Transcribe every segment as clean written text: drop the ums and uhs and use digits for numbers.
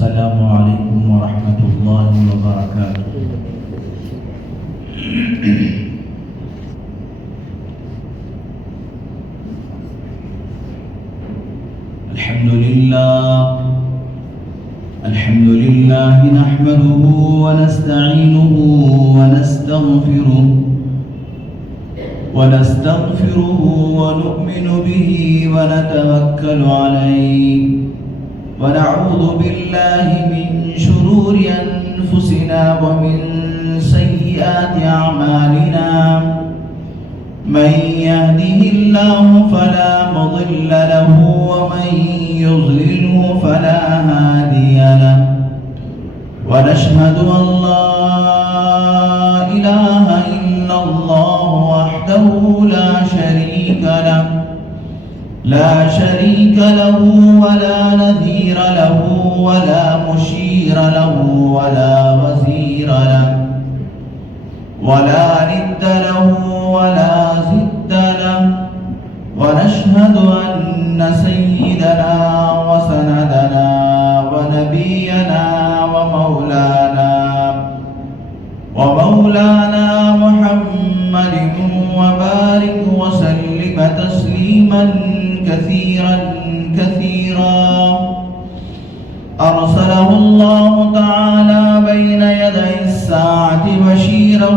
السلام علیکم ورحمۃ اللہ وبرکاتہ۔ الحمد للہ نحمده ونستعینه ونستغفره ونؤمن به ونتوکل علیہ ونعوذ باللہ من شرور انفسنا ومن سیئات اعمالنا من يهده الله فلا مضل له ومن يضلله فلا هادي له ونشهد أن لا إله إلا الله وحده لا شريك له ولا نذير له ولا مشير له ولا وزير له ولا ند له ولا ضد له ونشهد أن سيدنا وسندنا ونبينا ومولانا محمد وبارك وسلم تسليما كثيرا أرسله الله تعالى بين يدي الساعة بشيرا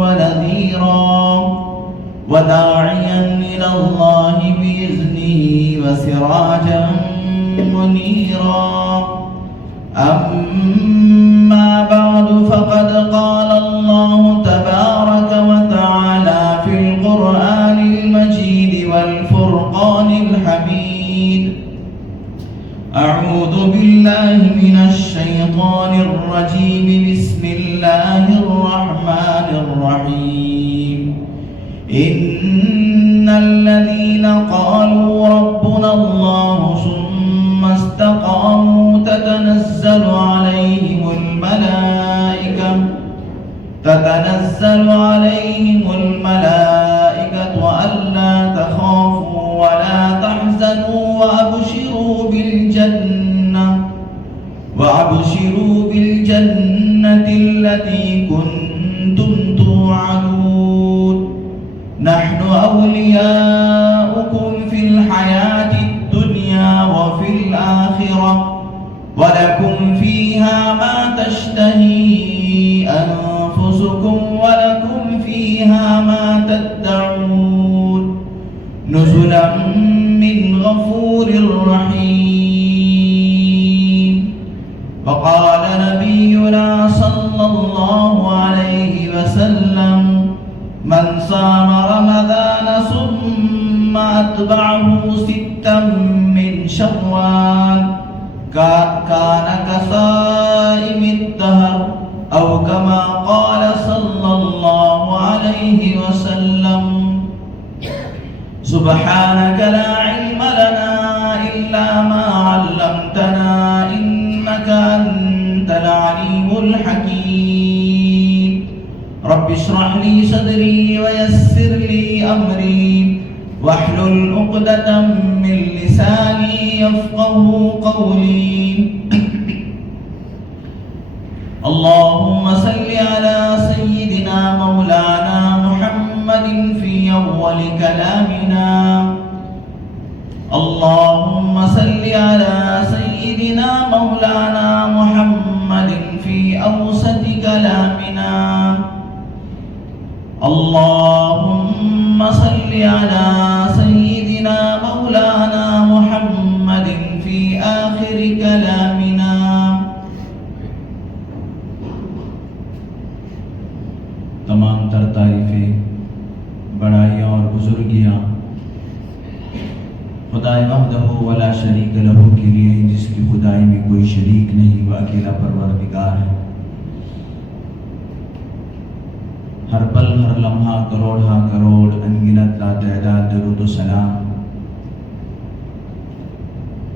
ونذيرا وداعيا إلى الله بإذنه وسراجا منيرا أما بعد فقد قال الله تبارك وتعالى في القرآن المجيد والفرقان الحميد أعوذ بالله من الشيطان الرجيم بسم الله الرحمن الرحيم إن الذين قالوا ربنا الله ثم استقاموا تتنزل عليهم الملائكة ألا تخافوا ولا تحزنوا وأبشروا بالجنة التي كنتم توعدون نحن أولياؤكم في الحياة الدنيا وفي الآخرة ولكم فيها ما تشتهي أنفسكم ولكم فيها ما تدعون نزلا من غفور رحيم وقال نبينا صلى الله عليه وسلم من صام رمضان ثم أتبعه ستا من شوال كان كصائم الدهر أو كما قال صلى الله عليه وسلم سبحانك لا علم لنا إلا ما علمتنا إنك أنت العليم الحكيم رب اشرح لي صدري ويسر لي أمري واحلل عقدة من لساني يفقهوا قولي اللهم صل على سيدنا مولانا محمد في أول كلامنا اللهم صل على سيدنا مولانا محمد في أوسط كلامنا اللهم صل على سيدنا مولانا محمد في آخر كلامنا تمام تر تعریفیں بڑائیاں اور بزرگیاں خدائے وحدہ ولا شریک لہ کے لیے جس کی خدائی میں کوئی شریک نہیں، وہ اکیلا پروردگار ہے۔ ہر پل ہر لمحہ کروڑ انگنت لاتعداد درود و سلام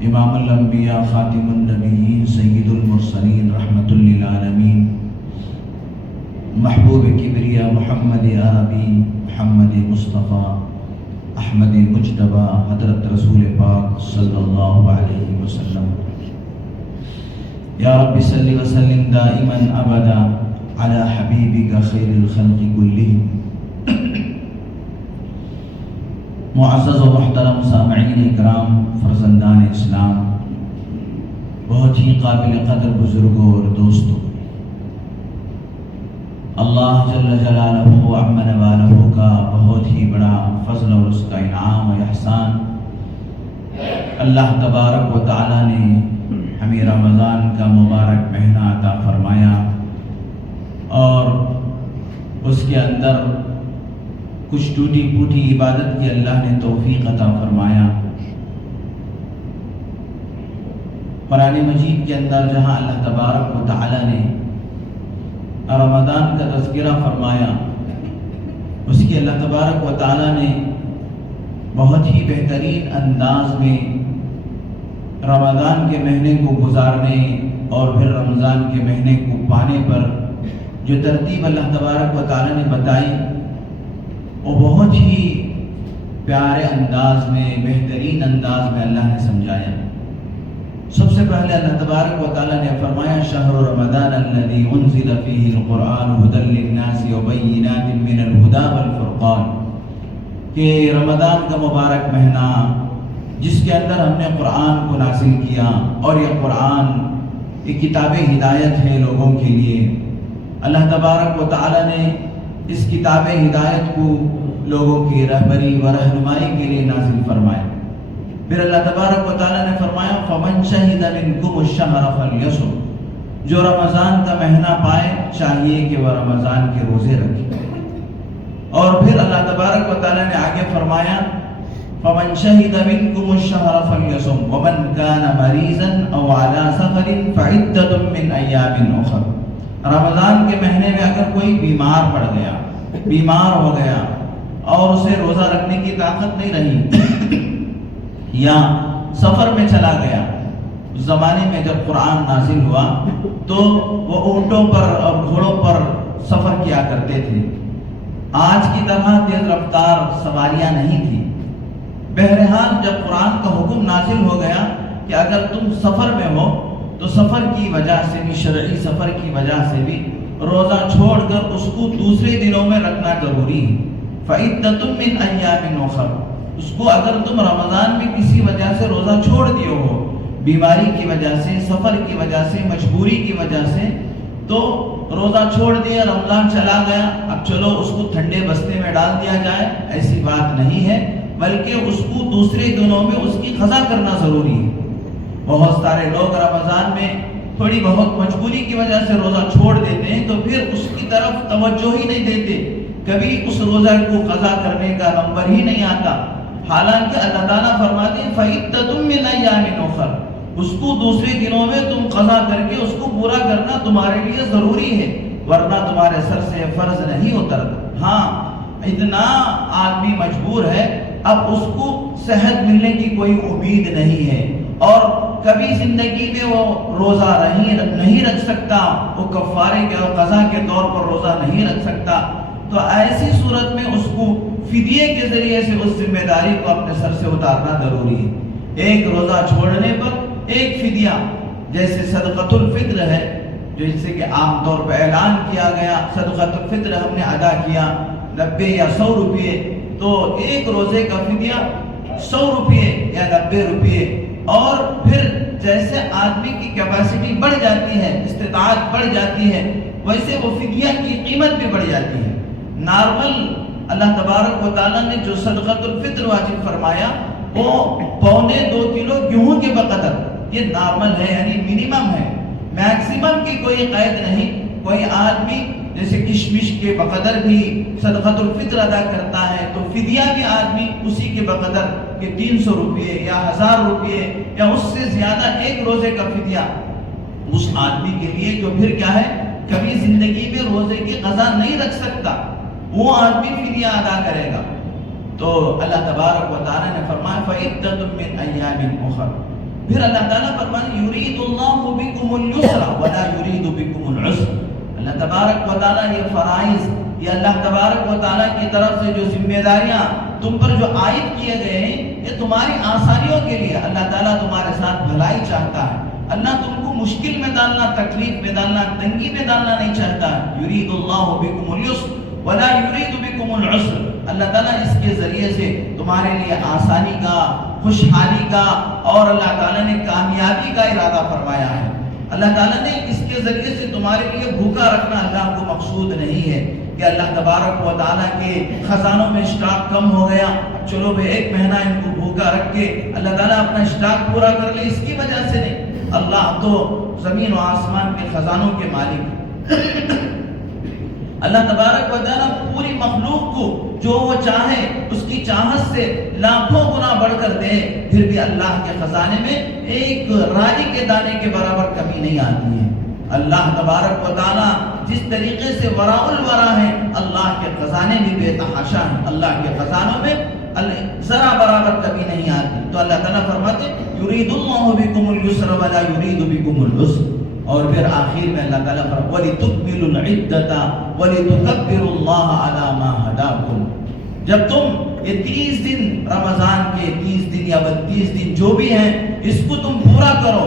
امام الانبیاء خاتم النبیین سید المرسلین رحمت للعالمین محبوب کبریا محمد عربی محمد مصطفیٰ احمد مجتبی حضرت رسول پاک صلی اللہ علیہ وسلم یا رب صلی وسلم دائما ابدا علی حبیبک خیر الخلق کلہم۔ معزز و محترم سامعین اکرام، فرزندان اسلام، بہت ہی قابل قدر بزرگوں اور دوستوں، اللہ جل جلالہ و عم نوالہ کا بہت ہی بڑا فضل اور اس کا انعام و احسان، اللہ تبارک و تعالی نے ہمیں رمضان کا مبارک مہینہ عطا فرمایا اور اس کے اندر کچھ ٹوٹی پھوٹی عبادت کی اللہ نے توفیق عطا فرمایا۔ قرآن مجید کے اندر جہاں اللہ تبارک و تعالی نے رمضان کا تذکرہ فرمایا، اس کی اللہ تبارک و تعالی نے بہت ہی بہترین انداز میں رمضان کے مہینے کو گزارنے اور پھر رمضان کے مہینے کو پانے پر جو ترتیب اللہ تبارک و تعالی نے بتائی، وہ بہت ہی پیارے انداز میں، بہترین انداز میں اللہ نے سمجھایا۔ سب سے پہلے اللہ تبارک و تعالی نے فرمایا شہر رمضان الذی انزل فیہ القرآن ھدی للناس وبینات من الھدی والفرقان، کہ رمضان کا مبارک مہینہ جس کے اندر ہم نے قرآن کو نازل کیا، اور یہ قرآن ایک کتاب ہدایت ہے لوگوں کے لیے۔ اللہ تبارک و تعالی نے اس کتاب ہدایت کو لوگوں کی رہبری و رہنمائی کے لیے نازل فرمایا۔ پھر اللہ تبارک و تعالی نے فرمایا فَمَنْ شَهِدَ مِنْكُمُ الشَّهْرَ فَلْيَصُمْ، جو رمضان کا مہینہ پائے چاہیے کہ وہ رمضان کے روزے رکھے۔ اور پھر اللہ تبارک و تعالی نے آگے فرمایا فَمَنْ شَهِدَ مِنْكُمُ الشَّهْرَ فَلْيَصُمْ وَمَنْ كَانَ مَرِيضًا أَوْ عَلَى سَفَرٍ فَعِدَّةٌ مِّنْ أَيَّامٍ أُخَرَ، رمضان کے مہینے میں اگر کوئی بیمار پڑ گیا، بیمار ہو گیا اور اسے روزہ رکھنے کی طاقت نہیں رہی، یا سفر میں چلا گیا۔ اس زمانے میں جب قرآن نازل ہوا تو وہ اونٹوں پر اور گھوڑوں پر سفر کیا کرتے تھے، آج کی طرح تیز رفتار سواریاں نہیں تھی۔ بہرحال جب قرآن کا حکم نازل ہو گیا کہ اگر تم سفر میں ہو تو سفر کی وجہ سے بھی، شرعی سفر کی وجہ سے بھی روزہ چھوڑ کر اس کو دوسرے دنوں میں رکھنا ضروری ہے۔ فَعِدَّةٌ مِّنْ أَيَّامٍ أُخَرَ، اس کو اگر تم رمضان میں کسی وجہ سے روزہ چھوڑ دیو ہو، بیماری کی وجہ سے، سفر کی وجہ سے، مجبوری کی وجہ سے، تو روزہ چھوڑ دیا، رمضان چلا گیا، اب چلو اس کو ٹھنڈے بستے میں ڈال دیا جائے، ایسی بات نہیں ہے، بلکہ اس کو دوسرے دنوں میں اس کی قضا کرنا ضروری ہے۔ بہت سارے لوگ رمضان میں تھوڑی بہت مجبوری کی وجہ سے روزہ چھوڑ دیتے ہیں تو پھر اس کی طرف توجہ ہی نہیں دیتے، کبھی اس روزہ کو قضا کرنے کا نمبر ہی نہیں آتا، حالانکہ اللہ تعالیٰ فرماتے ہیں فَعِدَّةٌ مِّنْ أَيَّامٍ أُخَرَ، اس کو دوسرے دنوں میں تم قضا کر کے اس کو پورا کرنا تمہارے لیے ضروری ہے، ورنہ تمہارے سر سے فرض نہیں اترتا۔ ہاں اتنا آدمی مجبور ہے، اب اس کو صحت ملنے کی کوئی امید نہیں ہے اور کبھی زندگی میں وہ روزہ نہیں رکھ سکتا، وہ کفارے کے اور قضا کے طور پر روزہ نہیں رکھ سکتا، تو ایسی صورت میں اس کو فدیے کے ذریعے سے اس ذمہ داری کو اپنے سر سے اتارنا ضروری ہے۔ ایک روزہ چھوڑنے پر ایک فدیہ، جیسے صدقۃ الفطر ہے، جیسے کہ عام طور پر اعلان کیا گیا صدقۃ الفطر ہم نے ادا کیا 90 یا 100 روپے، تو ایک روزے کا فدیہ 100 روپے یا 90 روپے، اور پھر جیسے آدمی کی کیپیسٹی بڑھ جاتی ہے، استطاعت بڑھ جاتی ہے، ویسے وہ فدیہ کی قیمت بھی بڑھ جاتی ہے۔ نارمل اللہ تبارک و تعالیٰ نے جو صدقۃ الفطر واجب فرمایا وہ 1.25 کلو گیہوں کے بقدر، یہ نارمل ہے، یعنی منیمم ہے، میکسیمم کی کوئی قید نہیں۔ کوئی آدمی جیسے کشمش کے بقدر بھی صدقۃ الفطر ادا کرتا ہے تو فدیہ بھی آدمی اسی کے بقدر کہ 300 روپے یا 1000 روپے یا اس سے زیادہ ایک روزے کا فدیہ اس آدمی کے لیے جو پھر کیا ہے کبھی زندگی میں روزے کی قضا نہیں رکھ سکتا، وہ آدمی فدیہ ادا کرے گا۔ تو اللہ تبارک و تعالیٰ نے فرمایا فَعِدَّةٌ مِّنْ أَيَّامٍ أُخَرَ، پھر اللہ تعالیٰ فرمایا يُرِيدُ اللَّهُ بِكُمُ الْيُسْرَ وَلَا يُرِيدُ بِكُمُ الْعُسْرَ، اللہ تبارک و تعالیٰ یہ فرائض، یہ اللہ تبارک و تعالیٰ کی طرف سے جو ذمہ داریاں تم پر جو عائد کیے گئے ہیں، یہ تمہاری آسانیوں کے لیے، اللہ تعالیٰ تمہارے ساتھ بھلائی چاہتا ہے، اللہ تم کو مشکل میں ڈالنا، تکلیف میں ڈالنا، تنگی میں ڈالنا نہیں چاہتا. یرید اللہ بکم اليسر ولا یرید بکم العسر. اللہ تعالیٰ اس کے ذریعے سے تمہارے لیے آسانی کا، خوشحالی کا اور اللہ تعالیٰ نے کامیابی کا ارادہ فرمایا ہے. اللہ تعالیٰ نے اس کے ذریعے سے تمہارے لیے بھوکا رکھنا اللہ کو مقصود نہیں ہے کہ اللہ تبارک و تعالیٰ کے خزانوں میں اسٹاک کم ہو گیا، چلو بھائی 1 مہینہ ان کو بھوکا رکھ کے اللہ تعالیٰ اپنا اسٹاک پورا کر لے، اس کی وجہ سے نہیں. اللہ تو زمین و آسمان کے خزانوں کے مالک. اللہ تبارک و تعالیٰ پوری مخلوق کو جو وہ چاہے اس کی چاہت سے لاکھوں گنا بڑھ کر دے، پھر بھی اللہ کے خزانے میں ایک رائی کے دانے کے برابر کمی نہیں آتی ہے. اللہ تبارک و تعالیٰ جس طریقے سے وراء الورا ہے، اللہ کے خزانے بھی بے تحاشا ہیں. اللہ کے خزانوں میں ذرا برابر کمی نہیں آتی. تو اللہ تعالیٰ فرماتے یرید اللہ بکم اليسر ولا یرید بکم العسر. اور پھر آخر میں اللہ تعالیٰ فرماتے وَلِتُكْمِلُوا الْعِدَّةَ وَلِتُكَبِّرُوا اللَّهَ عَلَى مَا هَدَاكُمْ. جب تم یہ 30 دن رمضان کے 30 دن یا 32 دن جو بھی ہیں اس کو تم پورا کرو،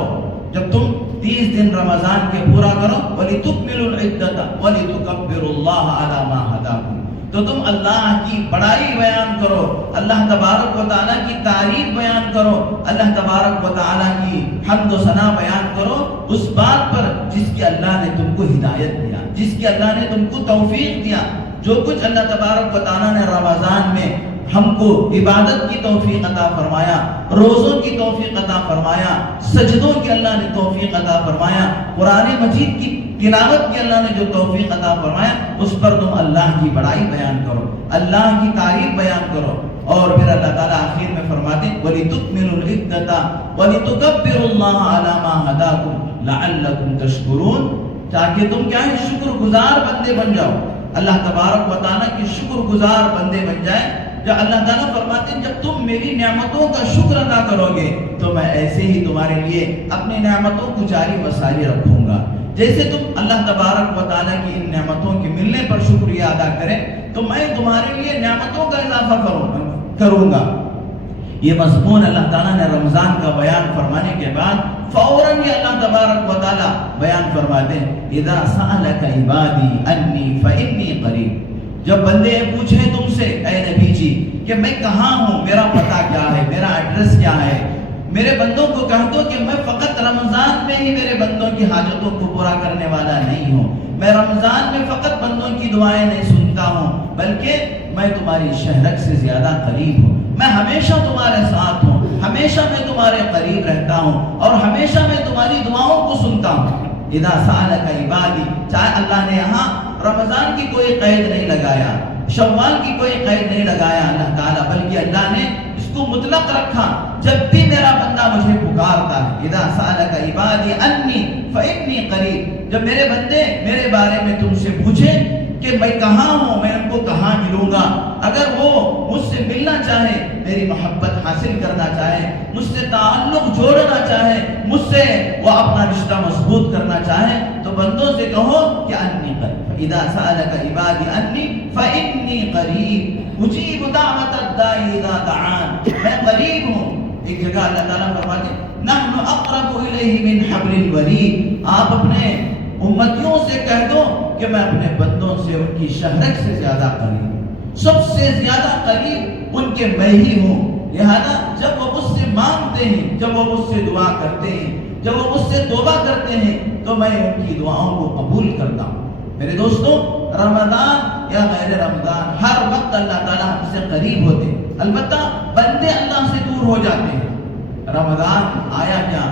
جب تم 30 دن رمضان کے پورا کرو وَلِتُكْمِلُوا الْعِدَّةَ وَلِتُكَبِّرُوا اللَّهَ عَلَى مَا هَدَاكُمْ. تو تم اللہ کی بڑائی بیان کرو، اللہ تبارک و تعالیٰ کی تعریف بیان کرو، اللہ تبارک و تعالیٰ کی حمد و ثنا بیان کرو اس بات پر جس کی اللہ نے تم کو ہدایت دیا، جس کی اللہ نے تم کو توفیق دیا. جو کچھ اللہ تبارک و تعالیٰ نے رمضان میں ہم کو عبادت کی توفیق عطا فرمایا، روزوں کی توفیق عطا فرمایا، سجدوں کی اللہ نے توفیق عطا فرمایا، قرآن مجید کی تلاوت کی اللہ نے جو توفیق عطا فرمایا، اس پر تم اللہ کی بڑائی بیان کرو، اللہ کی تعریف بیان کرو. اور پھر اللہ تعالیٰ آخر میں فرماتے وَلِتُكْمِلُوا الْعِدَّةَ وَلِتُكَبِّرُوا اللَّهَ عَلَى مَا هَدَاكُمْ لَعَلَّكُمْ تَشْكُرُونَ. تاکہ تم کیا ہے شکر گزار بندے بن جاؤ، اللہ تبارک و تعالیٰ کے شکر گزار بندے بن جائے. جب اللہ تعالیٰ فرماتے ہیں جب تم میری نعمتوں کا شکر ادا کرو گے تو میں ایسے ہی تمہارے لیے اپنی نعمتوں کو جاری وسائل رکھوں گا. جیسے تم اللہ تبارک و تعالیٰ کی ان نعمتوں کے ملنے پر شکریہ ادا کریں تو میں تمہارے لیے نعمتوں کا اضافہ کروں گا. یہ مضمون اللہ تعالیٰ نے رمضان کا بیان فرمانے کے بعد فوراً یہ اللہ تبارک و تعالیٰ بیان فرماتے ہیں اذا سألک عبادی انی فإنی قریب. جب بندے پوچھیں تم سے اے نبی جی کہ میں کہاں ہوں، میرا پتہ کیا ہے، میرا ایڈریس کیا ہے، میرے بندوں کو کہہ دو کہ میں فقط رمضان میں ہی میرے بندوں کی حاجتوں کو پورا کرنے والا نہیں ہوں. میں رمضان میں فقط بندوں کی دعائیں نہیں سنتا ہوں بلکہ میں تمہاری شہرت سے زیادہ قریب ہوں. میں ہمیشہ تمہارے ساتھ ہوں، ہمیشہ میں تمہارے قریب رہتا ہوں اور ہمیشہ میں تمہاری دعاؤں کو سنتا ہوں. اذا سألک عبادی، چاہے اللہ نے یہاں رمضان کی کوئی قید نہیں لگایا، شوال کی کوئی قید نہیں لگایا اللہ تعالیٰ، بلکہ اللہ نے اس کو مطلق رکھا. جب بھی میرا بندہ مجھے پکارتا ہے اذا سألک عبادی انی فإنی قریب، جب میرے بندے میرے بارے میں تم سے پوچھیں کہ میں کہاں ہوں، میں ان کو کہاں ملوں گا، اگر وہ مجھ سے ملنا چاہے، میری محبت حاصل کرنا چاہے، مجھ سے تعلق جوڑنا چاہے، مجھ سے وہ اپنا رشتہ مضبوط کرنا چاہے تو بندوں سے کہو کہ انی قریب. اذا سألک عبادی انی فإنی قریب اجیب دعوت الداعی اذا دعان، میں قریب ہوں. ایک جگہ اللہ تعالیٰ فرماتے ہیں نحن اقرب الیہ من حبل الورید. آپ اپنے امتیوں سے کہہ دو کہ میں اپنے بندوں سے ان کی شہرت سے زیادہ قریب ہوں، سب سے زیادہ قریب ان کے میں ہی ہوں. لہذا جب وہ مجھ سے مانگتے ہیں، جب وہ مجھ سے دعا کرتے ہیں، جب وہ مجھ سے توبہ کرتے ہیں تو میں ان کی دعاؤں کو قبول کرتا ہوں. میرے دوستوں، رمضان یا غیر رمضان ہر وقت اللہ تعالیٰ ہم سے قریب ہوتے ہیں، البتہ بندے اللہ سے دور ہو جاتے ہیں. رمضان آیا کیا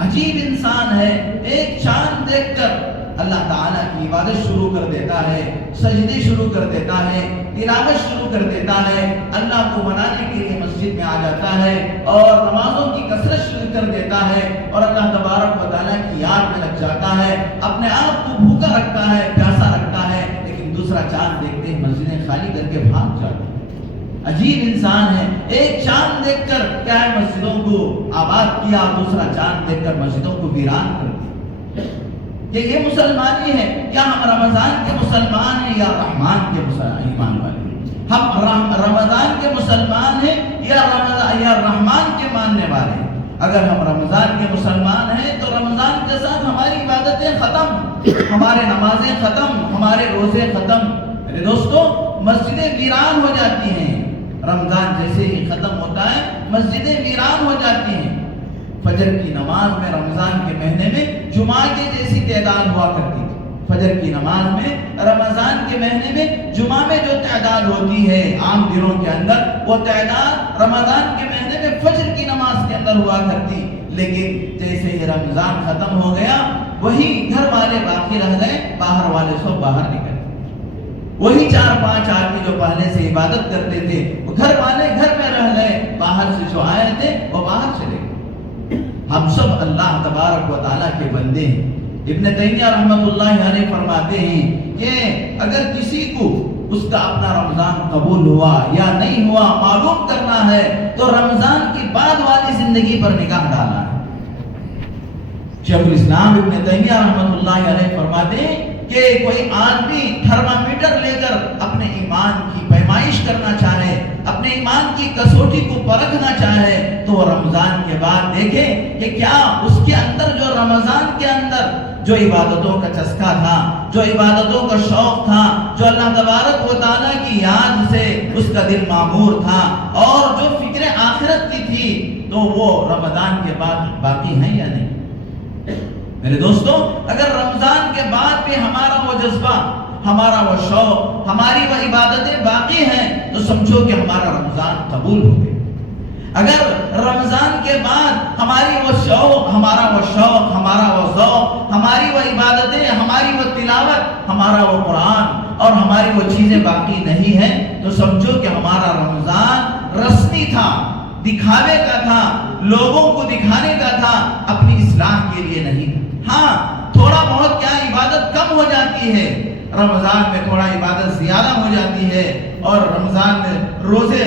عجیب انسان ہے، ایک چاند دیکھ کر اللہ تعالیٰ کی عبادت شروع کر دیتا ہے، سجدے شروع کر دیتا ہے، تلاوت شروع کر دیتا ہے، اللہ کو منانے کے لیے مسجد میں آ جاتا ہے اور نمازوں کی کثرت شروع کر دیتا ہے اور اللہ تبارک و تعالیٰ کی یاد میں لگ جاتا ہے، اپنے آپ کو بھوکا رکھتا ہے، پیاسا رکھتا ہے، لیکن دوسرا چاند دیکھتے ہی مسجدیں خالی کر کے بھاگ جاتا ہے. عجیب انسان ہے، ایک چاند دیکھ کر کیا ہے مسجدوں کو آباد کیا، دوسرا چاند دیکھ کر مسجدوں کو ویران کر دیا. یہ مسلمانی ہے. کیا ہم رمضان کے مسلمان ہیں یا رحمان کے ایمان والے ہیں؟ ہم رمضان کے مسلمان ہیں یا رحمان کے ماننے والے ہیں؟ اگر ہم رمضان کے مسلمان ہیں تو رمضان کے ساتھ ہماری عبادتیں ختم، ہمارے نمازیں ختم، ہمارے روزے ختم۔ میرے دوستو، مسجدیں ویران ہو جاتی ہیں، رمضان جیسے ہی ختم ہوتا ہے مسجدیں ویران ہو جاتی ہیں۔ فجر کی نماز میں رمضان کے مہینے میں جمعہ کے جیسی تعداد ہوا کرتی تھی۔ فجر کی نماز میں رمضان کے مہینے میں جمعہ میں جو تعداد ہوتی ہے عام دنوں کے اندر، وہ تعداد رمضان کے مہینے میں فجر کی نماز کے اندر ہوا کرتی۔ لیکن جیسے ہی رمضان ختم ہو گیا، وہی گھر والے باقی رہ گئے، باہر والے سب باہر نکل گئے۔ وہی 4-5 آدمی جو پہلے سے عبادت کرتے تھے، وہ گھر والے گھر میں رہ گئے، باہر سے جو آئے تھے وہ باہر چلے گئے۔ ہم سب اللہ تبارک و تعالیٰ کے بندے ہیں۔ ابن تیمیہ رحمۃ اللہ علیہ فرماتے ہیں کہ اگر کسی کو اس کا اپنا رمضان قبول ہوا یا نہیں ہوا معلوم کرنا ہے تو رمضان کی بعد والی زندگی پر نگاہ ڈالنا ہے۔ شیخ الاسلام ابن تیمیہ رحمۃ اللہ علیہ فرماتے ہیں کہ کوئی آدمی تھرمامیٹر لے کر اپنے ایمان کی پیمائش کرنا چاہے، اپنے ایمان کی کسوٹی کو پرکھنا چاہے، تو رمضان کے بعد دیکھے کہ کیا اس کے اندر جو رمضان کے اندر جو عبادتوں کا چسکا تھا، جو عبادتوں کا شوق تھا، جو اللہ تبارک و تعالیٰ کی یاد سے اس کا دل معمور تھا، اور جو فکر آخرت کی تھی، تو وہ رمضان کے بعد باقی ہیں یا نہیں؟ میرے دوستو، اگر رمضان کے بعد بھی ہمارا وہ جذبہ، ہمارا وہ شوق، ہماری وہ عبادتیں باقی ہیں تو سمجھو کہ ہمارا رمضان قبول ہو گیا۔ اگر رمضان کے بعد ہماری وہ شوق، ہمارا وہ شوق، ہمارا وہ ذوق، ہماری وہ عبادتیں، ہماری وہ تلاوت، ہمارا وہ قرآن اور ہماری وہ چیزیں باقی نہیں ہیں تو سمجھو کہ ہمارا رمضان رسمی تھا، دکھاوے کا تھا، لوگوں کو دکھانے کا تھا، اپنی اصلاح کے لیے نہیں تھا۔ ہاں، تھوڑا بہت کیا عبادت کم ہو جاتی ہے، رمضان میں تھوڑا عبادت زیادہ ہو جاتی ہے، اور رمضان میں روزے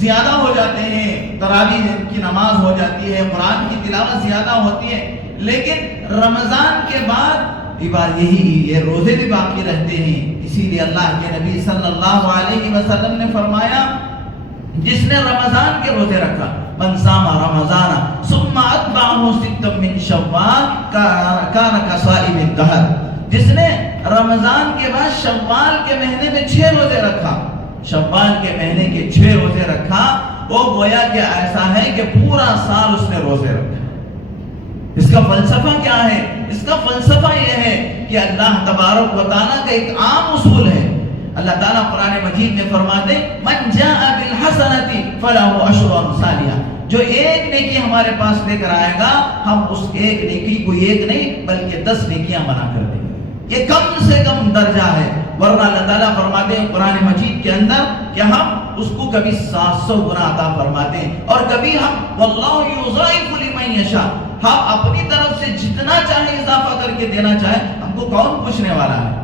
زیادہ ہو جاتے ہیں، تراویح کی نماز ہو جاتی ہے، قرآن کی تلاوت زیادہ ہوتی ہے، لیکن رمضان کے بعد یہ روزے بھی باقی رہتے ہیں۔ اسی لیے اللہ کے نبی صلی اللہ علیہ وسلم نے فرمایا، جس نے رمضان کے روزے رکھا، من صام رمضان ثم اتبعه ستا من شوال کان کصائم الدہر، جس نے رمضان کے بعد شوال کے مہینے میں 6 روزے رکھا، شوال کے مہینے کے 6 روزے رکھا، وہ گویا کہ ایسا ہے کہ پورا سال اس نے روزے رکھا۔ اس کا فلسفہ کیا ہے؟ اس کا فلسفہ یہ ہے کہ اللہ تبارک و تعالیٰ کا ایک عام اصول ہے۔ اللہ تعالیٰ قرآن مجید میں فرماتے من جاء بالحسنۃ فلہ عشر امثالها، جو ایک نیکی ہمارے پاس لے کر آئے گا، ہم اس ایک نیکی کو ایک نہیں بلکہ 10 نیکیاں بنا کر دیں گے۔ یہ کم سے کم درجہ ہے، ورنہ اللہ تعالیٰ فرماتے ہیں قرآن مجید کے اندر کہ ہم اس کو کبھی 700 گنا عطا فرماتے ہیں، اور کبھی ہم واللہ یضاعف لمن یشاء، ہم اپنی طرف سے جتنا چاہے اضافہ کر کے دینا چاہے، ہم کو کون پوچھنے والا ہے؟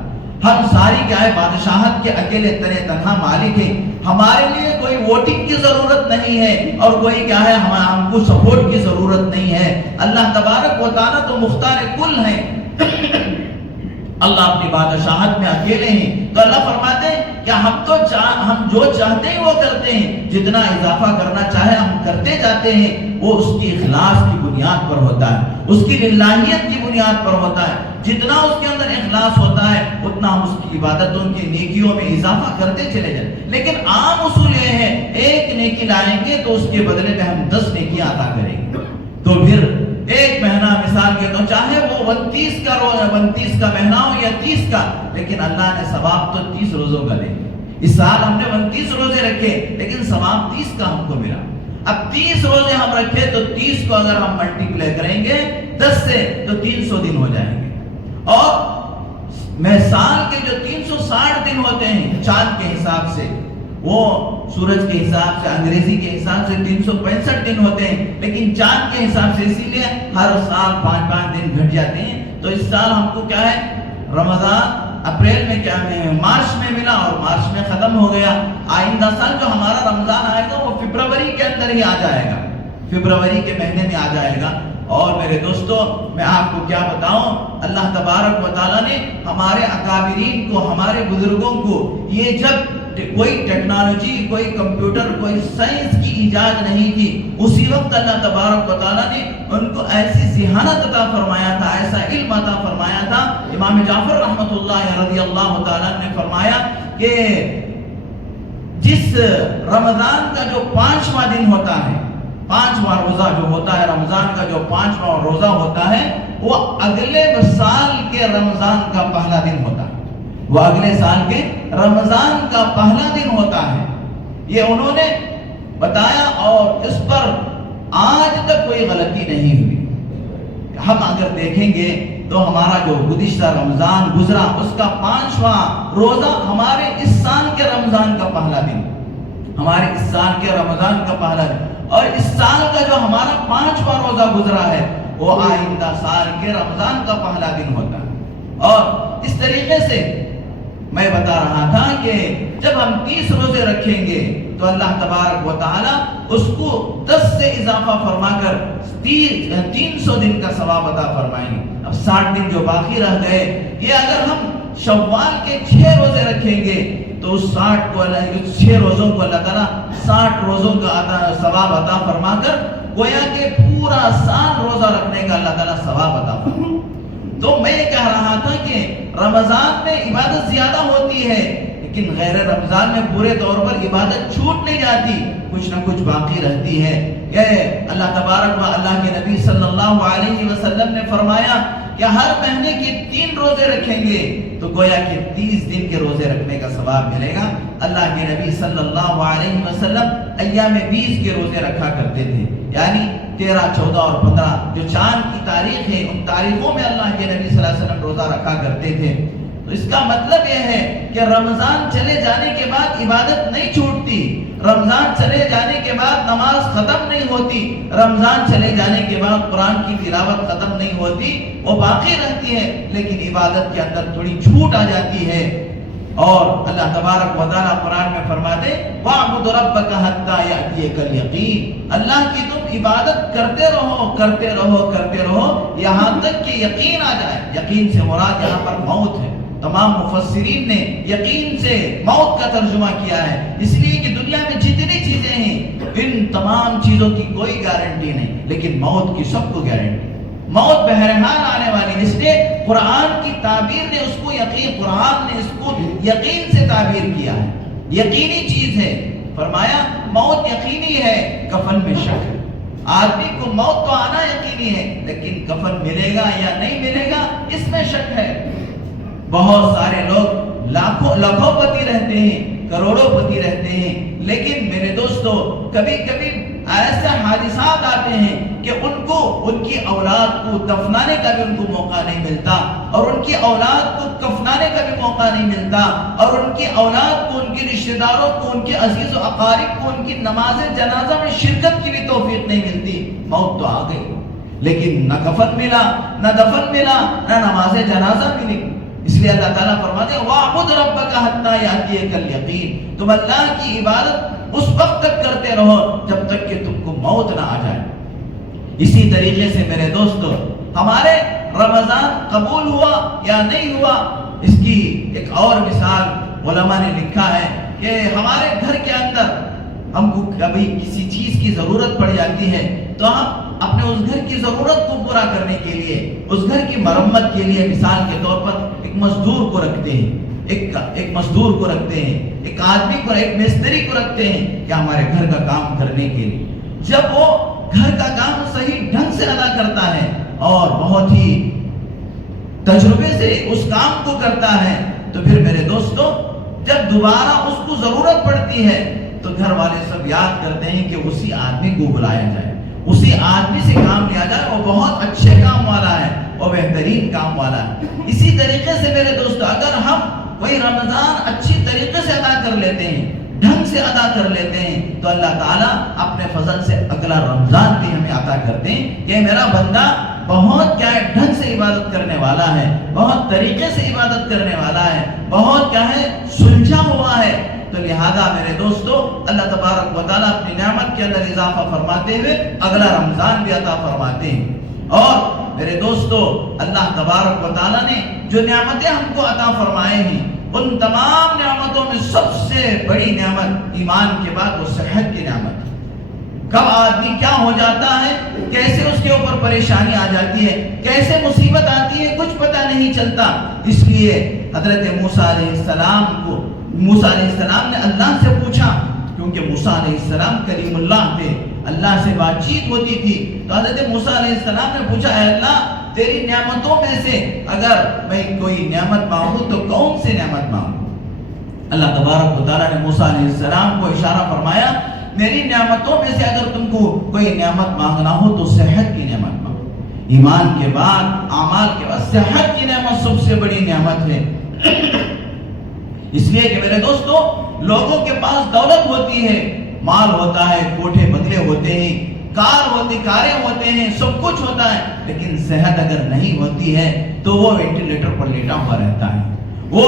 ہم ساری کیا ہے بادشاہت کے اکیلے تنہا مالک ہیں، ہمارے لیے کوئی ووٹنگ کی ضرورت نہیں ہے، اور کوئی کیا ہے ہم کو سپورٹ کی ضرورت نہیں ہے۔ اللہ تبارک و تعالیٰ تو مختار کل ہیں، اللہ اپنی بادشاہت میں اکیلے ہیں، تو اللہ فرماتے ہیں کہ ہم جو چاہتے ہیں وہ کرتے ہیں، جتنا اضافہ کرنا چاہے ہم کرتے جاتے ہیں، وہ اس کی اخلاص کی بنیاد پر ہوتا ہے، اس کی للہیت کی بنیاد پر ہوتا ہے۔ جتنا اس کے اندر اخلاص ہوتا ہے اتنا ہم اس کی عبادتوں کی نیکیوں میں اضافہ کرتے چلے جائیں۔ لیکن عام اصول یہ ہے، ایک نیکی لائیں گے تو اس کے بدلے میں ہم 10 نیکیاں عطا کریں گے۔ تو پھر ایک مہینہ مثال کے تو چاہے وہ 29 کا مہینہ ہو یا 30 کا، لیکن اللہ نے ثواب تو 30 روزوں کا دے۔ اس سال ہم نے 29 روزے رکھے لیکن ثواب 30 کا ہم کو ملا۔ اب 30 روزے ہم رکھے تو 30 کو اگر ہم ملٹیپلائی کریں گے 10 سے تو 300 دن ہو جائیں گے، اور میں سال کے جو 360 دن ہوتے ہیں چاند کے حساب سے، وہ سورج کے حساب سے انگریزی کے حساب سے 365 دن ہوتے ہیں، لیکن چاند کے حساب سے اسی لیے ہر سال 5 دن گھٹ جاتے ہیں۔ تو اس سال ہم کو کیا ہے رمضان اپریل میں کیا ہے مارچ میں ملا اور مارچ میں ختم ہو گیا۔ آئندہ سال جو ہمارا رمضان آئے گا وہ فروری کے اندر ہی آ جائے گا، فروری کے مہینے میں آ جائے گا۔ اور میرے دوستو میں آپ کو کیا بتاؤں، اللہ تبارک و تعالیٰ نے ہمارے اکابرین کو، ہمارے بزرگوں کو یہ جب کوئی ٹیکنالوجی، کوئی کمپیوٹر، کوئی سائنس کی ایجاد نہیں تھی، اسی وقت اللہ تبارک و تعالیٰ نے ان کو ایسی ذہانت عطا فرمایا تھا، ایسا علم عطا فرمایا تھا۔ امام جعفر رحمۃ اللہ رضی اللہ تعالیٰ نے فرمایا کہ جس رمضان کا جو 5واں دن ہوتا ہے، 5واں روزہ جو ہوتا ہے، رمضان کا جو 5واں روزہ ہوتا ہے، وہ اگلے سال کے رمضان کا پہلا دن ہوتا ہے، وہ اگلے سال کے رمضان کا پہلا دن ہوتا ہے، یہ انہوں نے بتایا، اور اس پر آج تک کوئی غلطی نہیں ہوئی۔ ہم اگر دیکھیں گے تو ہمارا جو گزشتہ رمضان گزرا اس کا 5واں روزہ ہمارے اس سال کے رمضان کا پہلا دن، ہمارے اس سال کے رمضان کا پہلا دن، اور اس سال کا جو ہمارا 5واں روزہ گزرا ہے وہ آئندہ سال کے رمضان کا پہلا دن ہوتا ہے۔ اور اس طریقے سے میں بتا رہا تھا کہ جب ہم 30 روزے رکھیں گے تو اللہ تبارک و تعالی اس کو 10 سے اضافہ فرما کر 300 دن کا ثواب عطا فرمائیں گے۔ اب 60 دن جو باقی رہ گئے، یہ اگر ہم شوال کے 6 روزے رکھیں گے تو اس 6 روزوں کو اللہ تعالیٰ 60 روزوں کا ثواب عطا فرما کر گویا کہ پورا سال روزہ رکھنے کا اللہ تعالیٰ ثواب عطا فرما۔ تو میں یہ کہہ رہا تھا کہ رمضان میں عبادت زیادہ ہوتی ہے، لیکن غیر رمضان میں پورے طور پر عبادت چھوٹ نہیں جاتی، کچھ نہ کچھ باقی رہتی ہے۔ یہ اللہ تبارک و اللہ کے نبی صلی اللہ علیہ وسلم نے فرمایا کہ ہر مہینے کے 3 روزے رکھیں گے تو گویا کہ 30 دن کے روزے رکھنے کا ثواب ملے گا۔ اللہ کے نبی صلی اللہ علیہ وسلم ایام 20 کے روزے رکھا کرتے تھے، یعنی 13، 14 اور 15 جو چاند کی تاریخ ہے، ان تاریخوں میں اللہ کے نبی صلی اللہ علیہ وسلم روزہ رکھا کرتے تھے۔ تو اس کا مطلب یہ ہے کہ رمضان چلے جانے کے بعد عبادت نہیں چھوٹتی، رمضان چلے جانے کے بعد نماز ختم نہیں ہوتی، رمضان چلے جانے کے بعد قرآن کی تلاوت ختم نہیں ہوتی، وہ باقی رہتی ہے، لیکن عبادت کے اندر تھوڑی چھوٹ آ جاتی ہے۔ اور اللہ تبارک و تعالیٰ قرآن میں فرماتے وَاعْبُدْ رَبَّكَ حَتَّى يَأْتِيَكَ الْيَقِينُ، اللہ کی تم عبادت کرتے رہو کرتے رہو کرتے رہو یہاں تک کہ یقین آ جائے۔ یقین سے مراد یہاں پر موت ہے۔ تمام مفسرین نے یقین سے موت کا ترجمہ کیا ہے، اس لیے کہ دنیا میں جتنی چیزیں ہیں ان تمام چیزوں کی کوئی گارنٹی نہیں، لیکن موت کی سب کو گارنٹی، موت بہرحال آنے والی، اس لیے قرآن کی تعبیر نے اس کو یقین، قرآن نے اس کو یقین سے تعبیر کیا ہے، یقینی چیز ہے۔ فرمایا موت یقینی ہے، کفن میں شک ہے۔ آدمی کو موت تو آنا یقینی ہے، لیکن کفن ملے گا یا نہیں ملے گا اس میں شک ہے۔ بہت سارے لوگ لاکھوں پتی رہتے ہیں، کروڑوں پتی رہتے ہیں، لیکن میرے دوستو کبھی کبھی ایسے حادثات آتے ہیں کہ ان کی اولاد کو دفنانے کا بھی ان کو موقع نہیں ملتا، اور ان کی اولاد کو کفنانے کا بھی موقع نہیں ملتا، اور ان کی اولاد کو، ان کے رشتہ داروں کو، ان کے عزیز و اقارب کو ان کی نماز جنازہ میں شرکت کی بھی توفیق نہیں ملتی۔ موت تو آ گئی، لیکن نہ کفن ملا، نہ دفن ملا، نہ نماز جنازہ ملی۔ اس لیے اللہ تعالیٰ فرماتے ہیں وَاعْبُدْ رَبَّكَ حَتَّى يَأْتِيَكَ الْيَقِينُ، تم اللہ کی عبادت اس وقت تک کرتے رہو جب تک کہ تم کو موت نہ آ جائے۔ اسی طریقے سے میرے دوستو ہمارے رمضان قبول ہوا یا نہیں ہوا، اس کی ایک اور مثال علماء نے لکھا ہے کہ ہمارے گھر کے اندر ہم کو کبھی کسی چیز کی ضرورت پڑ جاتی ہے تو ہم اپنے اس گھر کی ضرورت کو پورا کرنے کے لیے، اس گھر کی مرمت کے لیے مثال کے طور پر ایک مزدور کو رکھتے ہیں، ایک مزدور کو رکھتے ہیں، ایک آدمی کو، ایک مستری کو رکھتے ہیں کہ ہمارے گھر کا کام کرنے کے لیے۔ جب وہ گھر کا کام صحیح ڈھنگ سے ادا کرتا ہے اور بہت ہی تجربے سے اس کام کو کرتا ہے تو پھر میرے دوستو جب دوبارہ اس کو ضرورت پڑتی ہے تو گھر والے سب یاد کرتے ہیں کہ اسی آدمی کو بلایا جائے، اسی آدمی سے کام لیا جائے، وہ بہت اچھے کام والا ہے، وہ بہترین کام والا ہے۔ اسی طریقے سے میرے دوستو اگر ہم کوئی رمضان اچھی طریقے سے ادا کر لیتے ہیں، ڈھنگ سے ادا کر لیتے ہیں تو اللہ تعالیٰ اپنے فضل سے اگلا رمضان بھی ہمیں عطا کرتے ہیں کہ میرا بندہ بہت کیا ہے ڈھنگ سے عبادت کرنے والا ہے، بہت طریقے سے عبادت کرنے والا ہے، بہت کیا ہے سلجھا ہوا ہے۔ تو لہذا میرے دوستو اللہ تبارک و تعالیٰ اپنی نعمت کے اندر اضافہ فرماتے ہوئے اگلا رمضان بھی عطا فرماتے ہیں۔ اور میرے دوستو اللہ تبارک و تعالیٰ نے جو نعمتیں ہم کو عطا فرمائے ہیں ان تمام نعمتوں میں سب سے بڑی نعمت ایمان کے بعد وہ صحت کی نعمت ہے۔ کب آدمی کیا ہو جاتا ہے، کیسے اس کے اوپر پریشانی آ جاتی ہے، کیسے مصیبت آتی ہے، کچھ پتہ نہیں چلتا۔ اس لیے حضرت موسیٰ علیہ السلام نے اللہ سے پوچھا، کیونکہ موسیٰ علیہ السلام کلیم اللہ تھے، اللہ سے بات چیت ہوتی تھی، تو حضرت موسیٰ علیہ السلام نے پوچھا، اے اللہ تیری نعمتوں میں سے اگر میں کوئی نعمت مانگوں تو کون سی نعمت مانگوں؟ اللہ تبارک و تعالیٰ نے موسیٰ علیہ السلام کو اشارہ فرمایا، میری نعمتوں میں سے اگر تم کو کوئی نعمت مانگنا ہو تو صحت کی نعمت مانگو۔ ایمان کے بعد، اعمال کے بعد صحت کی نعمت سب سے بڑی نعمت ہے۔ اس لیے کہ میرے دوستو، لوگوں کے پاس دولت ہوتی ہے، مال ہوتا ہے، کوٹھے بنگلے ہوتے ہیں، کاریں ہوتے ہیں، سب کچھ ہوتا ہے، لیکن صحت اگر نہیں ہوتی ہے تو وہ وینٹیلیٹر پر لیٹا ہوا رہتا ہے، وہ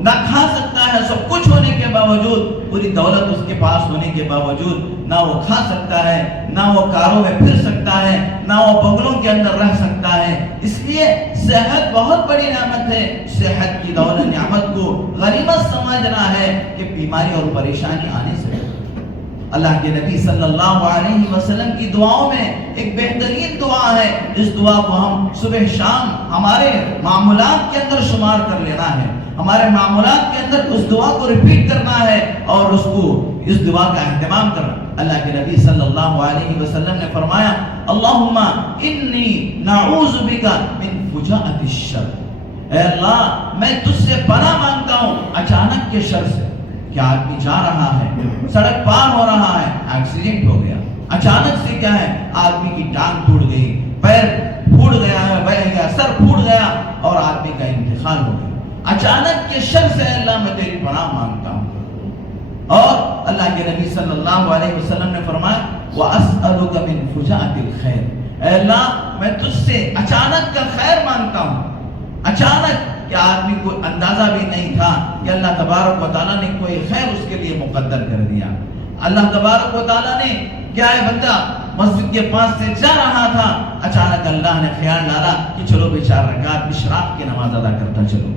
نہ کھا سکتا ہے، سب کچھ ہونے کے باوجود، پوری دولت اس کے پاس ہونے کے باوجود نہ وہ کھا سکتا ہے، نہ وہ کاروں میں پھر سکتا ہے، نہ وہ بنگلوں کے اندر رہ سکتا ہے۔ اس لیے صحت بہت بڑی نعمت ہے۔ صحت کی دولت نعمت کو غنیمت سمجھنا ہے کہ بیماری اور پریشانی آنے سے اللہ کے نبی صلی اللہ علیہ وسلم کی دعاؤں میں ایک بہترین دعا ہے، اس دعا کو ہم صبح شام ہمارے معمولات کے اندر شمار کر لینا ہے، ہمارے معمولات کے اندر اس دعا کو ریپیٹ کرنا ہے اور اس دعا کا اہتمام کرنا۔ اللہ کے نبی صلی اللہ علیہ وسلم نے فرمایا، اللہم انی نعوذ بک من فجاءۃ الشر، اے اللہ میں تجھ سے پناہ مانگتا ہوں اچانک کے شر سے۔ کہ آدمی جا رہا ہے، سڑک پار ہو رہا ہے، ایکسیڈنٹ ہو گیا، اچانک سے کیا ہے، آدمی کی ٹانگ ٹوٹ گئی، پیر پھوٹ گیا ہے، بہ گیا، سر پھوٹ گیا اور آدمی کا انتقال ہو گیا۔ اچانک کے شر سے اللہ میں تیری پناہ مانگتا ہوں۔ اور اللہ کے نبی صلی اللہ علیہ وسلم نے فرمایا، وَأَسْأَلُكَ مِن فُجَاءَةِ الْخَيْرِ، اے اللہ میں تجھ سے اچانک کا خیر مانگتا ہوں۔ اچانک کہ آدمی کو اندازہ بھی نہیں تھا کہ اللہ تبارک و تعالیٰ نے کوئی خیر اس کے لیے مقدر کر دیا۔ اللہ تبارک و تعالیٰ نے کیا ہے، بندہ مسجد کے پاس سے جا رہا تھا، اچانک اللہ نے خیال ڈالا کہ چلو بھی 4 رکعت اشراق کی نماز ادا کرتا چلو۔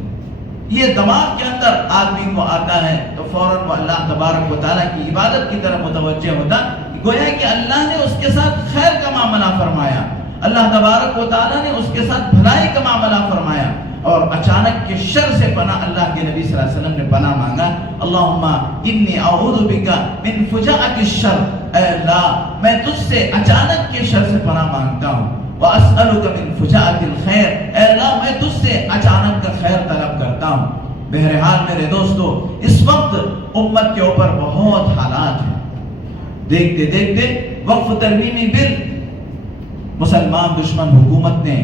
یہ دماغ کے اندر آدمی کو آتا ہے تو فوراً وہ اللہ تبارک و تعالیٰ کی عبادت کی طرف متوجہ ہوتا، گویا کہ اللہ نے اس کے ساتھ خیر کا معاملہ فرمایا، اللہ تبارک و تعالیٰ نے اس کے ساتھ بھلائی کا معاملہ فرمایا۔ اور اچانک کے شر سے پناہ اللہ کے نبی صلی اللہ علیہ وسلم نے پناہ مانگا، اللہم انی اعوذ بک من فجاءۃ الشر، اے اللہ میں تجھ سے اچانک کے شر سے پناہ مانگتا ہوں، واسألک من فجاءۃ الخیر، اے اللہ میں تجھ سے اچانک کا خیر طلب کرتا ہوں۔ بہرحال میرے دوستو، اس وقت امت کے اوپر بہت حالات ہیں، دیکھتے دیکھتے وقف ترمیمی بل مسلمان دشمن حکومت نے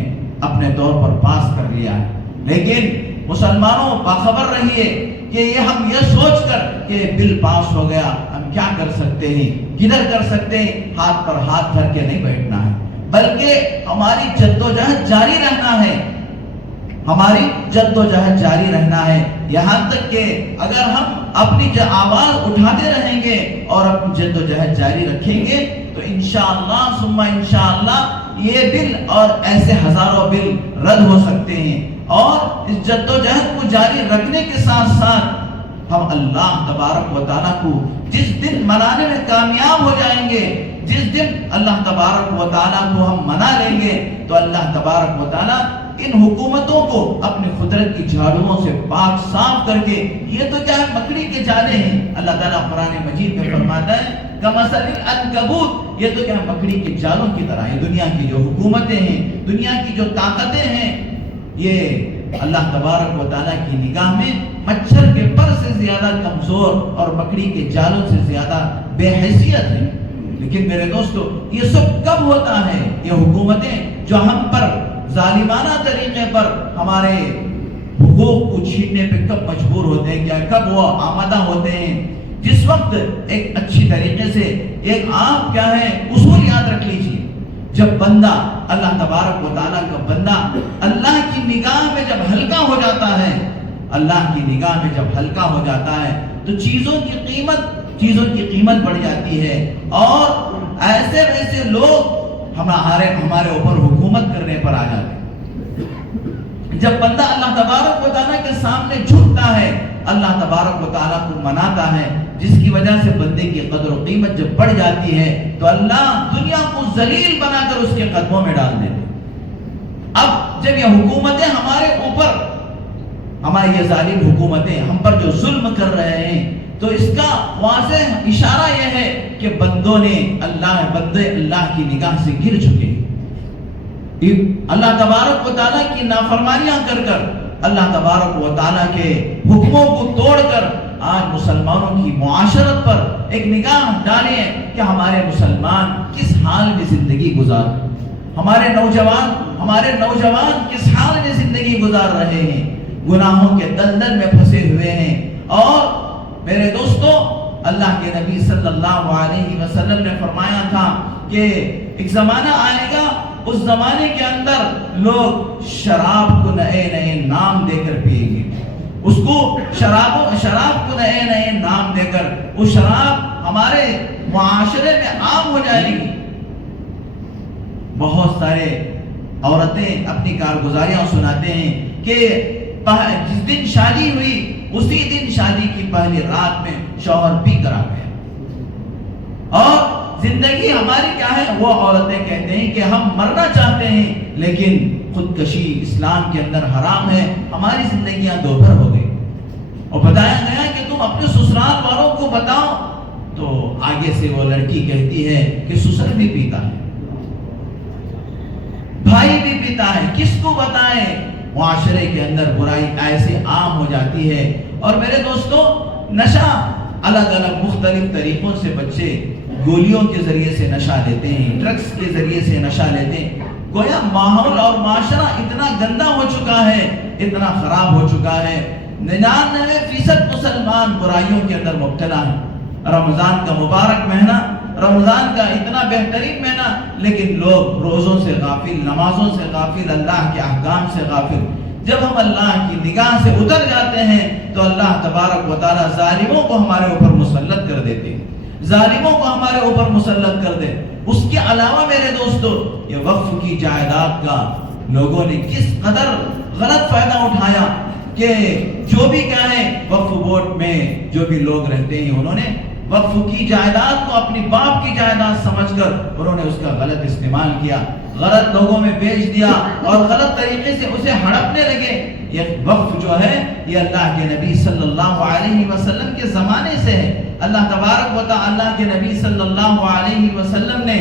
اپنے طور پر پاس کر لیا ہے، لیکن مسلمانوں باخبر رہیے کہ ہم یہ سوچ کر کہ بل پاس ہو گیا ہم کیا کر سکتے ہیں، کدھر کر سکتے ہیں، ہاتھ پر ہاتھ دھر کے نہیں بیٹھنا ہے، بلکہ ہماری جدوجہد جاری رہنا ہے، ہماری جدوجہد جاری رہنا ہے، یہاں تک کہ اگر ہم اپنی آواز اٹھاتے رہیں گے اور اپنی جدوجہد جاری رکھیں گے تو انشاءاللہ ثم انشاءاللہ یہ بل اور ایسے ہزاروں بل رد ہو سکتے ہیں۔ اور اس جدوجہد کو جاری رکھنے کے ساتھ ساتھ ہم اللہ تبارک و تعالیٰ کو جس دن منانے میں کامیاب ہو جائیں گے، جس دن اللہ تبارک و تعالیٰ کو ہم منا لیں گے، تو اللہ تبارک و تعالیٰ ان حکومتوں کو اپنی قدرت کی جھاڑوؤں سے پاک صاف کر کے، یہ تو کیا ہے مکڑی کے جالے ہیں، اللہ تعالیٰ قرآن مجید میں فرماتا ہے کمثل العنکبوت، یہ تو کیا ہے مکڑی کے جالوں کی طرح ہے۔ دنیا کی جو حکومتیں ہیں، دنیا کی جو طاقتیں ہیں، یہ اللہ تبارک و تعالیٰ کی نگاہ میں مچھر کے پر سے زیادہ کمزور اور مکڑی کے جالوں سے زیادہ بے حیثیت ہیں۔ لیکن میرے دوستو، یہ سب کب ہوتا ہے؟ یہ حکومتیں جو ہم پر ظالمانہ طریقے پر ہمارے حقوق کو چھیننے پہ کب مجبور ہوتے ہیں، کیا کب وہ آمادہ ہوتے ہیں؟ جس وقت ایک اچھی طریقے سے ایک آپ کیا ہے اصول یاد رکھ لیجیے، جب بندہ اللہ تبارک و تعالیٰ کا بندہ اللہ کی نگاہ میں جب ہلکا ہو جاتا ہے، اللہ کی نگاہ میں جب ہلکا ہو جاتا ہے تو چیزوں کی قیمت بڑھ جاتی ہے، اور ایسے ویسے لوگ ہمارے اوپر حکومت کرنے پر آ جاتے ہیں۔ جب بندہ اللہ تبارک و تعالیٰ کے سامنے جھکتا ہے، اللہ تبارک و تعالیٰ کو مناتا ہے، جس کی وجہ سے بندے کی قدر و قیمت جب بڑھ جاتی ہے تو اللہ دنیا کو ذلیل بنا کر اس کے قدموں میں ڈال دیتے۔ اب جب یہ حکومتیں ہمارے اوپر، ہماری یہ ظالم حکومتیں ہم پر جو ظلم کر رہے ہیں، تو اس کا واضح اشارہ یہ ہے کہ بندوں نے بندے اللہ کی نگاہ سے گر چکے، اللہ تبارک و تعالیٰ کی نافرمانیاں کر کر، اللہ تبارک و تعالیٰ کے حکموں کو توڑ کر آج مسلمانوں کی معاشرت پر ایک نگاہ ڈالیں کہ ہمارے مسلمان کس حال میں زندگی گزار، ہمارے نوجوان کس حال میں زندگی گزار رہے ہیں، گناہوں کے دلدل میں پھنسے ہوئے ہیں۔ اور میرے دوستو، اللہ کے نبی صلی اللہ علیہ وسلم نے فرمایا تھا کہ ایک زمانہ آئے گا، اس زمانے کے اندر لوگ شراب کو نئے نئے نام دے کر پیئیں گے، اس کو شراب کو نئے نئے نام دے کر وہ شراب ہمارے معاشرے میں عام ہو جائے گی۔ بہت سارے عورتیں اپنی کارگزاریاں سناتے ہیں کہ جس دن شادی ہوئی اسی دن شادی کی پہلی رات میں شوہر پی کر آ گیا، اور زندگی ہماری کیا ہے، وہ عورتیں کہتے ہیں کہ ہم مرنا چاہتے ہیں لیکن خودکشی اسلام کے اندر حرام ہے، ہماری زندگیاں دوپہر ہو گئی۔ اور بتایا گیا کہ تم اپنے سسرال والوں کو بتاؤ، تو آگے سے وہ لڑکی کہتی ہے کہ سسر بھی پیتا ہے، بھائی بھی پیتا ہے، کس کو بتائیں؟ معاشرے کے اندر برائی ایسے عام ہو جاتی ہے۔ اور میرے دوستو، نشہ الگ الگ مختلف طریقوں سے بچے گولیوں کے ذریعے سے نشہ لیتے ہیں، ڈرگس کے ذریعے سے نشہ لیتے ہیں۔ گویا ماحول اور معاشرہ اتنا گندا ہو چکا ہے، اتنا خراب ہو چکا ہے، 99% مسلمان برائیوں کے اندر مبتلا ہیں۔ رمضان کا مبارک مہینہ، رمضان کا اتنا بہترین مہینہ، لیکن لوگ روزوں سے غافل، نمازوں سے غافل، اللہ کے احکام سے غافل۔ جب ہم اللہ کی نگاہ سے اتر جاتے ہیں تو اللہ تبارک و تعالیٰ ظالموں کو ہمارے اوپر مسلط کر دیتے ہیں، ظالموں کو ہمارے اوپر مسلط کر دے۔ اس کے علاوہ میرے دوستو، یہ وقف کی جائیداد کا لوگوں نے کس قدر غلط فائدہ اٹھایا کہ جو بھی کیا ہے، وقف بورڈ میں جو بھی لوگ رہتے ہیں، انہوں نے وقف کی جائیداد کو اپنی باپ کی جائیداد سمجھ کر انہوں نے اس کا غلط استعمال کیا، غلط لوگوں میں بیچ دیا اور غلط طریقے سے اسے ہڑپنے لگے۔ یہ وقف جو ہے یہ اللہ کے نبی صلی اللہ علیہ وسلم کے زمانے سے ہے۔ اللہ تبارک و تعالیٰ کے نبی صلی اللہ علیہ وسلم نے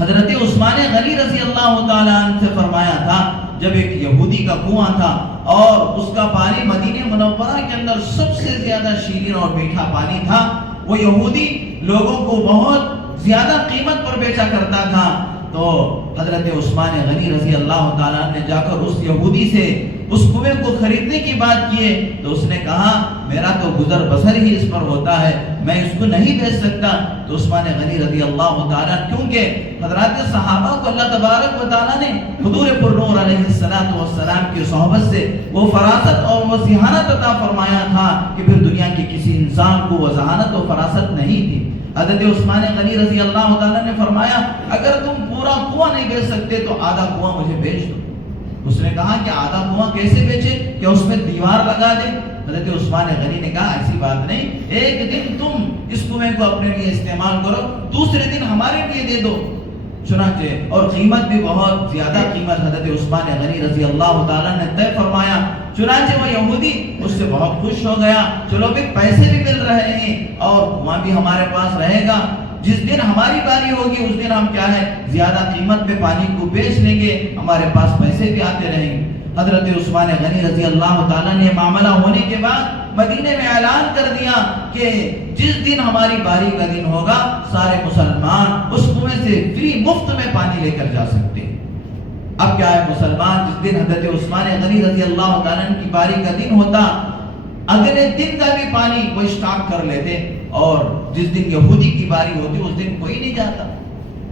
حضرت عثمان غنی رضی اللہ تعالیٰ عنہ سے فرمایا تھا، جب ایک یہودی کا کنواں تھا اور اس کا پانی مدینہ منورہ کے اندر سب سے زیادہ شیرین اور میٹھا پانی تھا، وہ یہودی لوگوں کو بہت زیادہ قیمت پر بیچا کرتا تھا، تو حضرت عثمان غنی رضی اللہ تعالیٰ نے جا کر اس یہودی سے اس کنویں کو خریدنے کی بات کیے تو اس نے کہا میرا تو گزر بسر ہی اس پر ہوتا ہے، میں اس کو نہیں بیچ سکتا۔ تو عثمان غنی رضی اللہ تعالیٰ، کیونکہ حضرات صحابہ کو اللہ تبارک و تعالیٰ نے حضور پر نور علیہ السلام کی صحبت سے وہ فراست اور وہ ذہانت عطا فرمایا تھا کہ پھر دنیا کے کسی انسان کو وہ ذہانت و فراست نہیں تھی۔ حضرت عثمان غنی رضی اللہ تعالیٰ نے فرمایا اگر تم پورا کنواں نہیں بیچ سکتے تو آدھا کنواں مجھے بیچ دو۔ اس نے کہا کہ آدھا کنواں کیسے بیچے، کہ اس میں دیوار لگا دیں؟ حضرت عثمان غنی نے کہا ایسی بات نہیں، ایک دن تم اس کنویں کو اپنے لیے استعمال کرو، دوسرے دن ہمارے لیے دے دو۔ چنانچہ اور قیمت بھی بہت زیادہ قیمت حضرت عثمان غنی رضی اللہ تعالیٰ نے طے فرمایا۔ چنانچہ وہ یہودی اس سے بہت خوش ہو گیا، چلو بھی پیسے بھی مل رہے ہیں اور کنواں بھی ہمارے پاس رہے گا، جس دن ہماری باری ہوگی اس دن ہم کیا ہے زیادہ قیمت پہ پانی کو بیچ لیں گے، ہمارے پاس پیسے بھی آتے رہیں گے۔ حضرت عثمان غنی رضی اللہ تعالیٰ نے معاملہ ہونے کے بعد مدینے میں اعلان کر دیا کہ جس دن ہماری باری کا دن ہوگا سارے مسلمان اس کنویں سے فری مفت میں پانی لے کر جا سکتے ہیں۔ اب کیا ہے، مسلمان جس دن حضرت عثمان غنی رضی اللہ تعالیٰ کی باری کا دن ہوتا اگلے دن کا بھی پانی وہ اسٹاک کر لیتے، اور جس دن یہودی کی باری ہوتی اس دن کوئی نہیں جاتا۔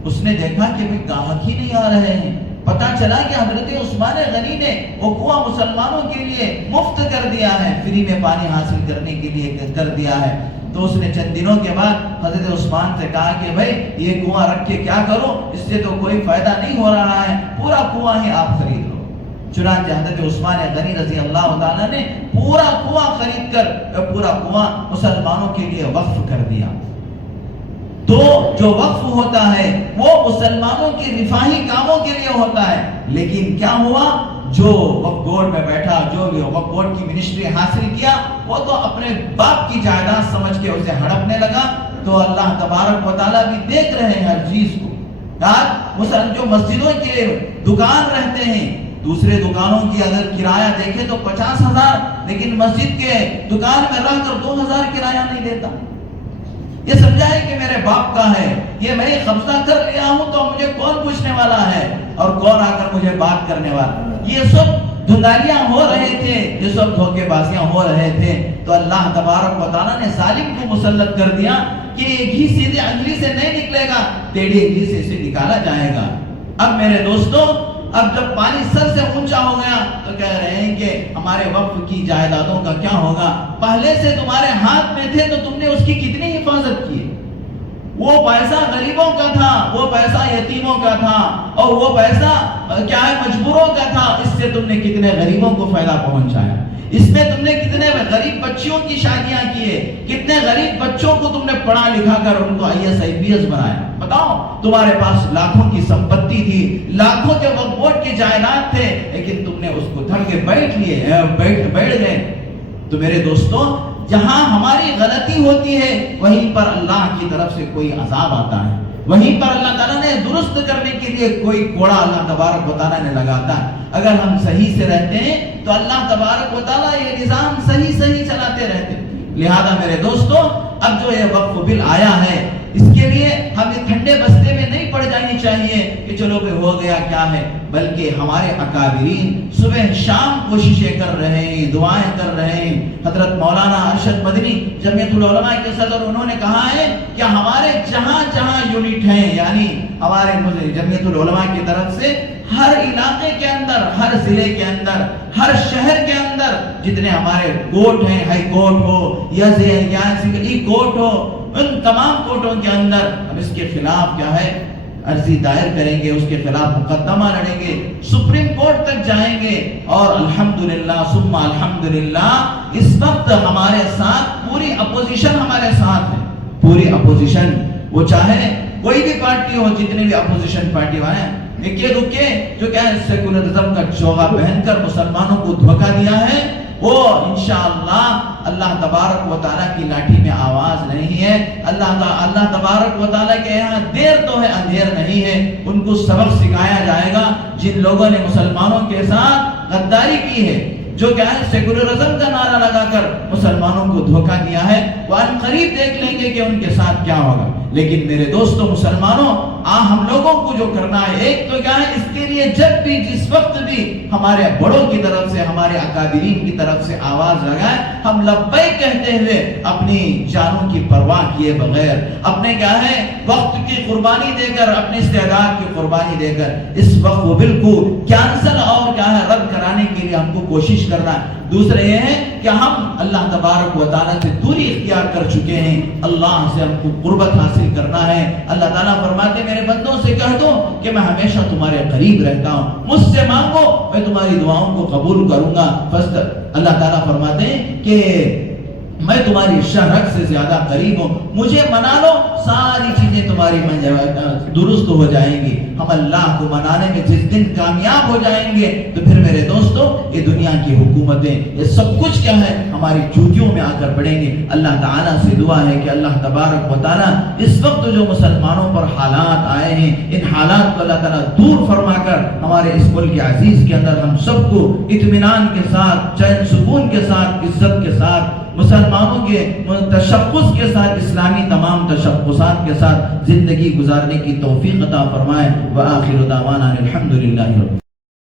اس نے دیکھا کہ بھی گاہک ہی نہیں آ رہے ہیں، پتا چلا کہ حضرت عثمان غنی نے وہ کنواں مسلمانوں کے لیے مفت کر دیا ہے، فری میں پانی حاصل کرنے کے لیے کر دیا ہے۔ تو اس نے چند دنوں کے بعد حضرت عثمان سے کہا کہ بھائی یہ کنواں رکھ کے کیا کرو، اس سے تو کوئی فائدہ نہیں ہو رہا ہے، پورا کنواں ہی آپ خرید لو۔ چنانچہ حضرت عثمان غنی رضی اللہ تعالیٰ نے پورا کنواں خرید کر پورا کنواں مسلمانوں کے لیے وقف کر دیا۔ تو جو وقف ہوتا ہے وہ مسلمانوں کے رفاہی کاموں کے لیے ہوتا ہے، لیکن کیا ہوا، جو وقف بورڈ میں بیٹھا، جو بھی وقف بورڈ کی منسٹری حاصل کیا، وہ تو اپنے باپ کی جائیداد سمجھ کے اسے ہڑپنے لگا۔ تو اللہ تبارک و تعالیٰ بھی دیکھ رہے ہیں ہر چیز کو۔ آج جو مسجدوں کے دکان رہتے ہیں، دوسرے دکانوں کی اگر کرایہ دیکھیں تو 50,000، لیکن مسجد کے دکان میں رہ کر 2,000 کرایہ نہیں دیتا۔ یہ سمجھائے کہ میرے باپ کا ہے، یہ میں قبضہ کر لیا ہوں تو مجھے کون پوچھنے والا ہے اور کون آ کر مجھے بات کرنے والا۔ یہ سب دھندالیاں ہو رہے تھے، یہ سب دھوکے بازیاں ہو رہے تھے، تو اللہ تبارک و تعالیٰ نے ظالم کو مسلط کر دیا کہ گھی سیدھے انگلی سے نہیں نکلے گا، ٹیڑھی انگلی سے اسے نکالا جائے گا۔ اب میرے دوستوں، اب جب پانی سر سے اونچا ہو گیا تو کہہ رہے ہیں کہ ہمارے وقف کی جائیدادوں کا کیا ہوگا؟ پہلے سے تمہارے ہاتھ میں تھے تو تم نے اس کی کتنی حفاظت کی؟ وہ پیسہ غریبوں کا تھا، وہ پیسہ یتیموں کا تھا، اور وہ پیسہ کیا ہے مجبوروں کا تھا۔ اس سے تم نے کتنے غریبوں کو فائدہ پہنچایا، اس میں تم نے کتنے غریب بچیوں کی شادیاں کیے، کتنے غریب بچوں کو تم نے پڑھا لکھا کر ان کو IAS IPS بنایا۔ بتاؤ، تمہارے پاس لاکھوں کی سمپتی تھی، لاکھوں کے وقف بورڈ کے جائیداد تھے، لیکن تم نے اس کو دھر کے بیٹھ گئے۔ تو میرے دوستوں، جہاں ہماری غلطی ہوتی ہے وہیں پر اللہ کی طرف سے کوئی عذاب آتا ہے، وہیں پر اللہ تعالیٰ نے درست کرنے کے لیے کوئی کوڑا اللہ تبارک و تعالیٰ نے لگاتا ہے۔ اگر ہم صحیح سے رہتے ہیں تو اللہ تبارک و تعالیٰ یہ نظام صحیح چلاتے رہتے ہیں۔ لہذا میرے دوستوں، اب جو یہ وقف بل آیا ہے، اس کے لیے ہمیں ٹھنڈے بستے میں نہیں پڑ جانی چاہیے کہ چلو کہ ہو گیا کیا ہے، بلکہ ہمارے اکابرین صبح شام کوششیں کر رہے ہیں، دعائیں کر رہے ہیں۔ حضرت مولانا ارشد مدنی جمعیت العلماء کے صدر، انہوں نے کہا ہے کہ ہمارے جہاں یونٹ ہیں، یعنی ہمارے جمعیت العلماء کی طرف سے ہر علاقے کے اندر، ہر ضلع کے اندر، ہر شہر کے اندر جتنے ہمارے کورٹ ہیں، ہائی کورٹ ہو یا کورٹ ہو، ان تمام کورٹوں کے اندر ہم اس کے خلاف کیا ہے عرضی دائر کریں گے، اس کے خلاف مقدمہ لڑیں گے، سپریم کورٹ تک جائیں گے۔ اور الحمدللہ ثم الحمدللہ، اس وقت ہمارے ساتھ پوری اپوزیشن ہمارے ساتھ ہے، پوری اپوزیشن، وہ چاہے کوئی بھی پارٹی ہو، جتنے بھی اپوزیشن پارٹی والے ہیں، رکے جو کیا ہے سیکولرزم کا چوغا پہن کر مسلمانوں کو دھوکہ دیا ہے، وہ انشاءاللہ اللہ تبارک و تعالیٰ کی لاٹھی میں آواز نہیں ہے۔ اللہ تبارک و تعالیٰ کے یہاں دیر تو ہے، اندھیر نہیں ہے۔ ان کو سبق سکھایا جائے گا جن لوگوں نے مسلمانوں کے ساتھ غداری کی ہے، جو کیا ہے سیکولرزم کا نعرہ لگا کر مسلمانوں کو دھوکہ دیا ہے، وہ ان قریب دیکھ لیں گے کہ ان کے ساتھ کیا ہوگا۔ لیکن میرے دوستوں مسلمانوں، ہم لوگوں کو جو کرنا ہے، ایک تو کیا ہے، اس کے لیے جب بھی جس وقت بھی ہمارے بڑوں کی طرف سے، ہمارے اکابرین کی طرف سے آواز لگائیں، ہم لبیک کہتے ہوئے اپنی جانوں کی پرواہ کیے بغیر، اپنے کیا ہے وقت کی قربانی دے کر، اپنے استعداد کی قربانی دے کر اس وقت وہ بل کو کینسل اور کیا ہے رد کرانے کے لیے ہم کو کوشش کرنا ہے۔ دوسرے یہ ہے کہ ہم اللہ تبارک و تعالیٰ سے دوری اختیار کر چکے ہیں، اللہ سے ہم کو قربت حاصل کرنا ہے۔ اللہ تعالیٰ فرماتے میرے بندوں سے کہہ دو کہ میں ہمیشہ تمہارے قریب رہتا ہوں، مجھ سے مانگو میں تمہاری دعاؤں کو قبول کروں گا۔ اللہ تعالیٰ فرماتے ہیں کہ میں تمہاری شرک سے زیادہ قریب ہوں، مجھے منا لو، ساری چیزیں تمہاری درست ہو جائیں گی۔ ہم اللہ کو منانے میں جس دن کامیاب ہو جائیں گے تو پھر میرے دوستوں یہ دنیا کی حکومتیں، یہ سب کچھ کیا ہے ہماری چوٹیوں میں آ کر پڑیں گے۔ اللہ تعالیٰ سے دعا ہے کہ اللہ تبارک و تعالیٰ اس وقت جو مسلمانوں پر حالات آئے ہیں، ان حالات کو اللہ تعالیٰ دور فرما کر ہمارے اس ملک عزیز کے اندر ہم سب کو اطمینان کے ساتھ، چین سکون کے ساتھ، عزت کے ساتھ، مسلمانوں کے تشخص کے ساتھ، اسلامی تمام تشخصات کے ساتھ زندگی گزارنے کی توفیق عطا فرمائے۔ وآخر دعوانا الحمدللہ۔